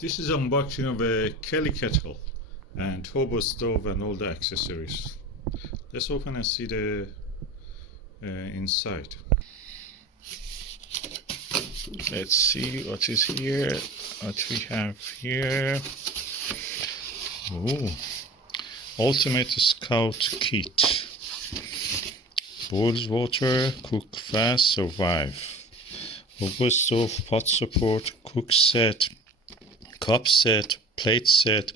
This is unboxing of a Kelly Kettle and Hobo Stove and all the accessories. Let's open and see the inside. Let's see what is here. What we have here. Ooh. Ultimate Scout Kit. Boils water, cook fast, survive. Hobo Stove pot support, cook set, cup set, plate set,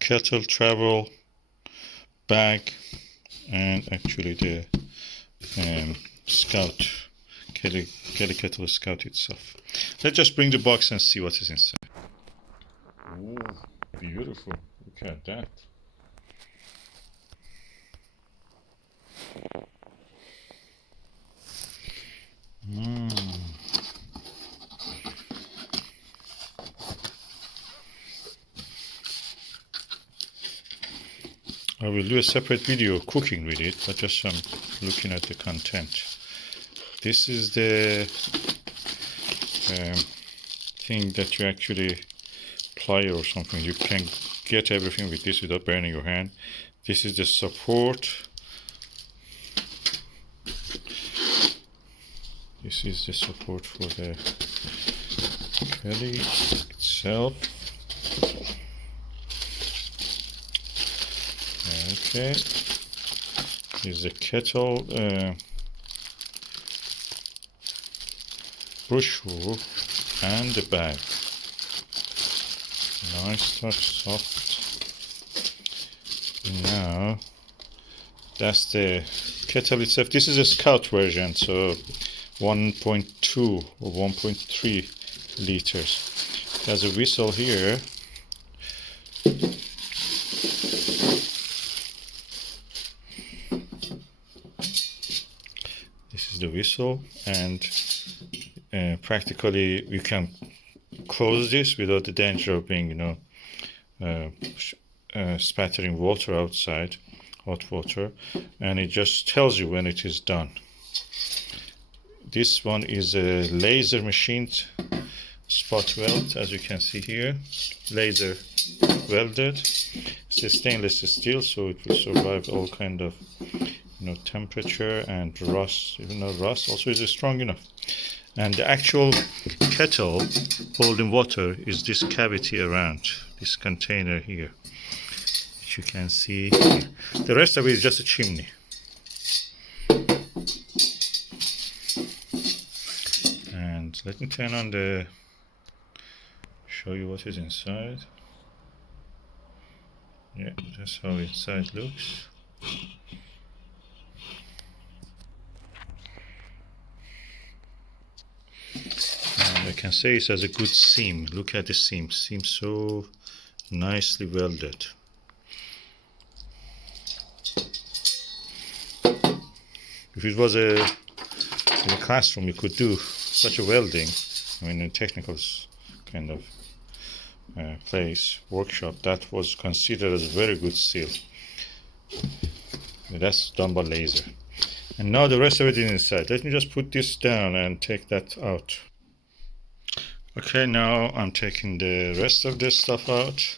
kettle travel bag, and actually the Scout Kelly Kettle Scout itself. Let's just bring the box and see what is inside. Oh, beautiful! Look at that. I will do a separate video cooking with it, but just I'm looking at the content. This is the thing that you actually plier or something. You can get everything with this without burning your hand. This is the support. This is the support for the Kelly itself. Okay, here's the kettle brochure and the bag. Nice touch, soft. Now that's the kettle itself. This is a Scout version, so 1.2 or 1.3 liters. There's a whistle here. This is the whistle, and practically you can close this without the danger of being, spattering water outside, hot water, and it just tells you when it is done. This one is a laser machined spot weld, as you can see here, laser welded. It's a stainless steel, so it will survive all kind of temperature and rust. Even though rust also is strong enough. And the actual kettle holding water is this cavity around this container here, which you can see here. The rest of it is just a chimney. And let me turn on show you what is inside. Yeah, that's how inside looks. And I can say it has a good seam. Look at the seam. Seems so nicely welded. If it was in a classroom, you could do such a welding. I mean, in technical kind of place, workshop, that was considered as a very good seal. That's done by laser. And now the rest of it is inside. Let me just put this down and take that out. Okay, now I'm taking the rest of this stuff out.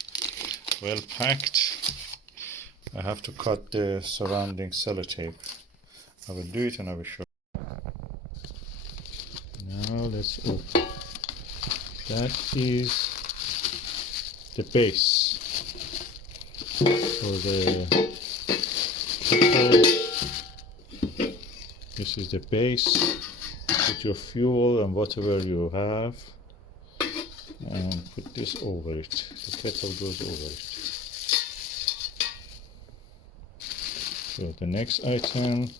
Well packed. I have to cut the surrounding sellotape. I will do it and I will show you. Now let's open. That is the base for the kettle. This is the base. Put your fuel and whatever you have, and put this over it. The kettle goes over it. So the next item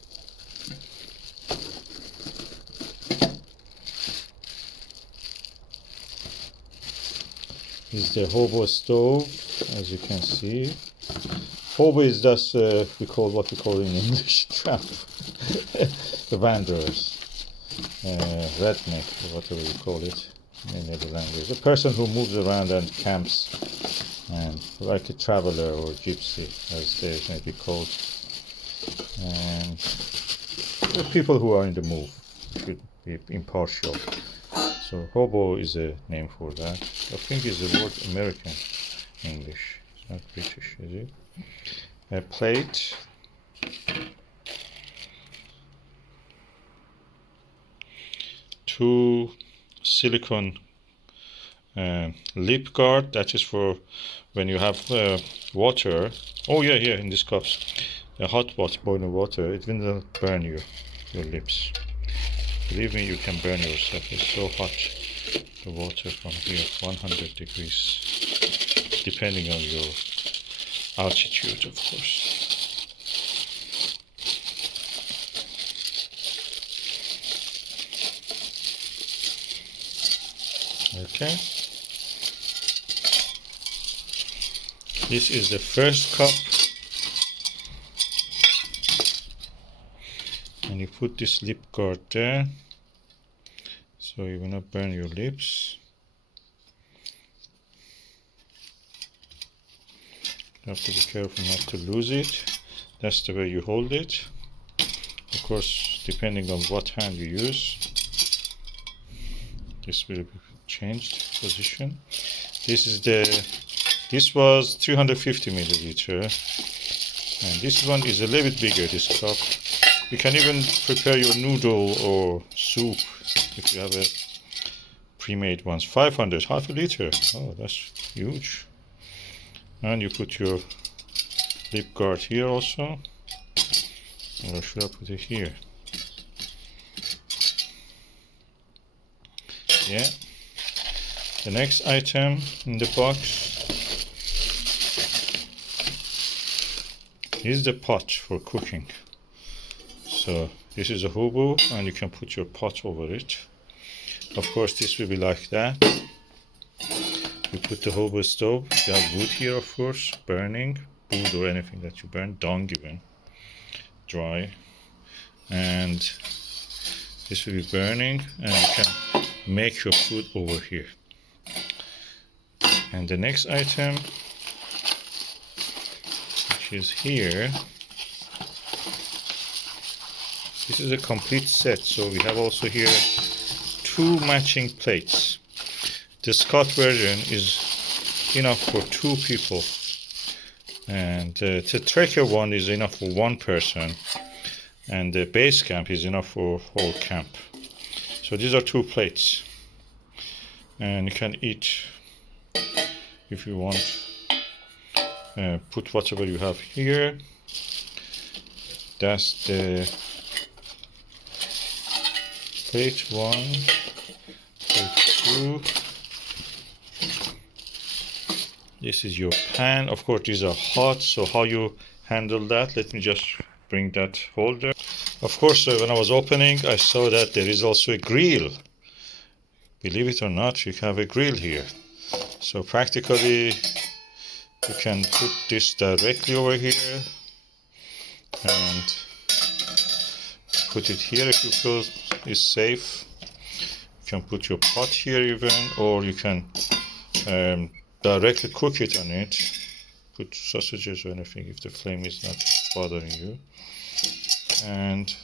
is the Hobo Stove, as you can see. Hobo is just what we call in English trap. The wanderers, redneck, or whatever you call it in the language. The person who moves around and camps, and like a traveler or gypsy, as they may be called. And the people who are in the move should be impartial. So hobo is a name for that. I think it's the word American English. It's not British, is it? A plate. Two silicone lip guard, that is for when you have water. Oh yeah, here in these cups, a hot water, boiling water, it will not burn your lips. Believe me, you can burn yourself. It's so hot, the water from here, 100 degrees, depending on your altitude, of course. Okay. This is the first cup. And you put this lip guard there, so you will not burn your lips. You have to be careful not to lose it. That's the way you hold it. Of course, depending on what hand you use, this will be changed position. This was 350 milliliter, and this one is a little bit bigger, this cup. You can even prepare your noodle or soup if you have a pre-made ones. 500, half a liter. Oh, that's huge. And you put your lip guard here also. Or should I put it here? Yeah. The next item in the box is the pot for cooking. So this is a hobo, and you can put your pot over it. Of course, this will be like that. You put the hobo stove. You have wood here, of course, burning wood or anything that you burn, dung even, dry, and this will be burning, and you can make your food over here. And the next item, which is here, this is a complete set. So we have also here two matching plates. The Scott version is enough for 2 people, and the Trekker one is enough for 1 person, and the base camp is enough for whole camp. So these are 2 plates, and you can eat if you want. Put whatever you have here. That's the plate 1, plate 2. This is your pan. Of course, these are hot, so how you handle that? Let me just bring that holder. Of course, when I was opening, I saw that there is also a grill. Believe it or not, you have a grill here. So practically, you can put this directly over here and put it here if you feel it's safe. You can put your pot here even, or you can directly cook it on it. Put sausages or anything if the flame is not bothering you. And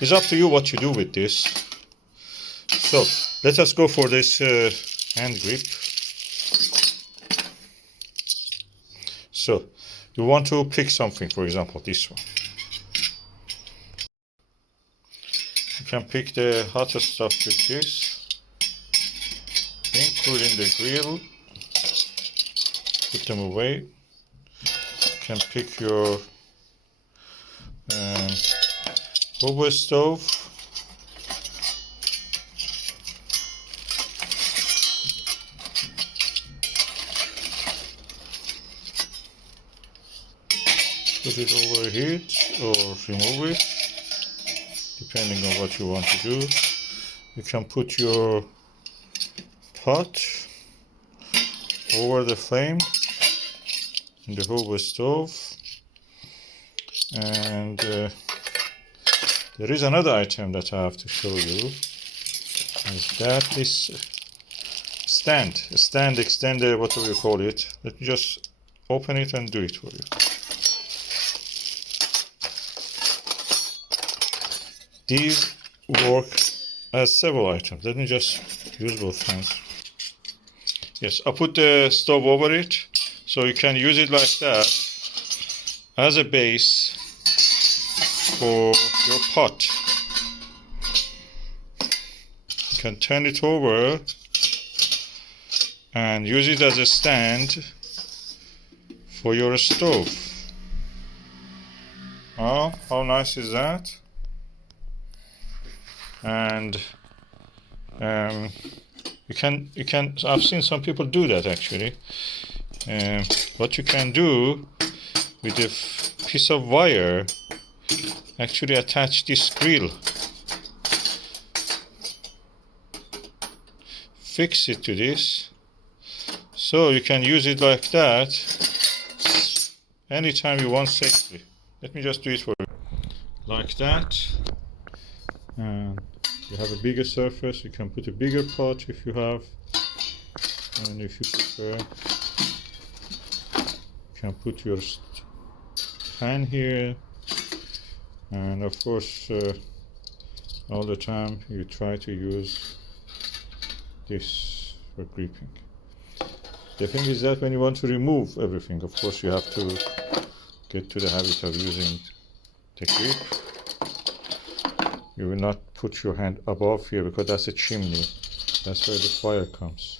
it's up to you what you do with this. So let us go for this hand grip. So you want to pick something, for example this one. You can pick the hottest stuff with this, including the grill. Put them away. You can pick your Hobo stove. Put it over here or remove it, depending on what you want to do. You can put your pot over the flame in the Hobo stove, and there is another item that I have to show you. Is that this stand extender, whatever you call it. Let me just open it and do it for you. These work has several items. Let me just use both hands. Yes, I put the stove over it, so you can use it like that as a base for your pot. You can turn it over and use it as a stand for your stove. Oh, how nice is that? And you can. I've seen some people do that actually. What you can do with a piece of wire, actually attach this grill, fix it to this, so you can use it like that anytime you want safely. Let me just do it for you. Like that. And you have a bigger surface, you can put a bigger pot if you have, and if you prefer, you can put your pan here, and of course all the time you try to use this for gripping. The thing is that when you want to remove everything, of course you have to get to the habit of using the grip. You will not put your hand above here because that's a chimney. That's where the fire comes.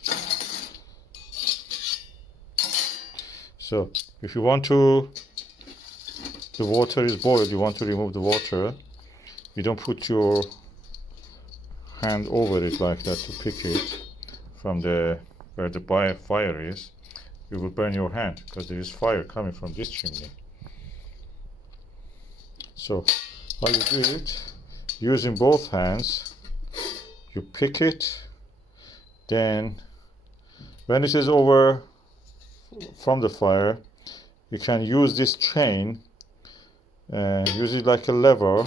So if you want to, the water is boiled, you want to remove the water, you don't put your hand over it like that to pick it from the where the fire is. You will burn your hand because there is fire coming from this chimney. So how you do it, using both hands, you pick it, then when it is over from the fire, you can use this chain and use it like a lever.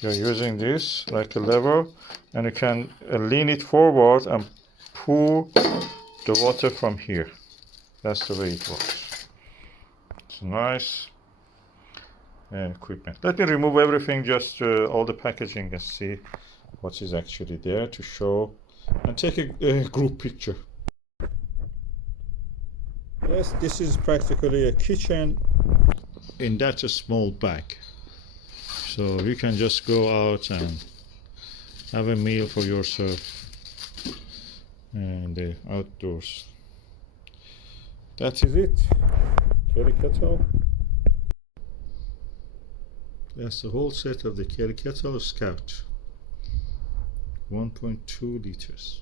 You're using this like a lever, and you can lean it forward and pull the water from here. That's the way it works. It's nice equipment. Let me remove everything, just all the packaging, and see what is actually there to show, and take a group picture. Yes, this is practically a kitchen in that small bag. So you can just go out and have a meal for yourself and outdoors. That is it. Kelly Kettle. That's the whole set of the Kelly Kettle Scout. 1.2 liters.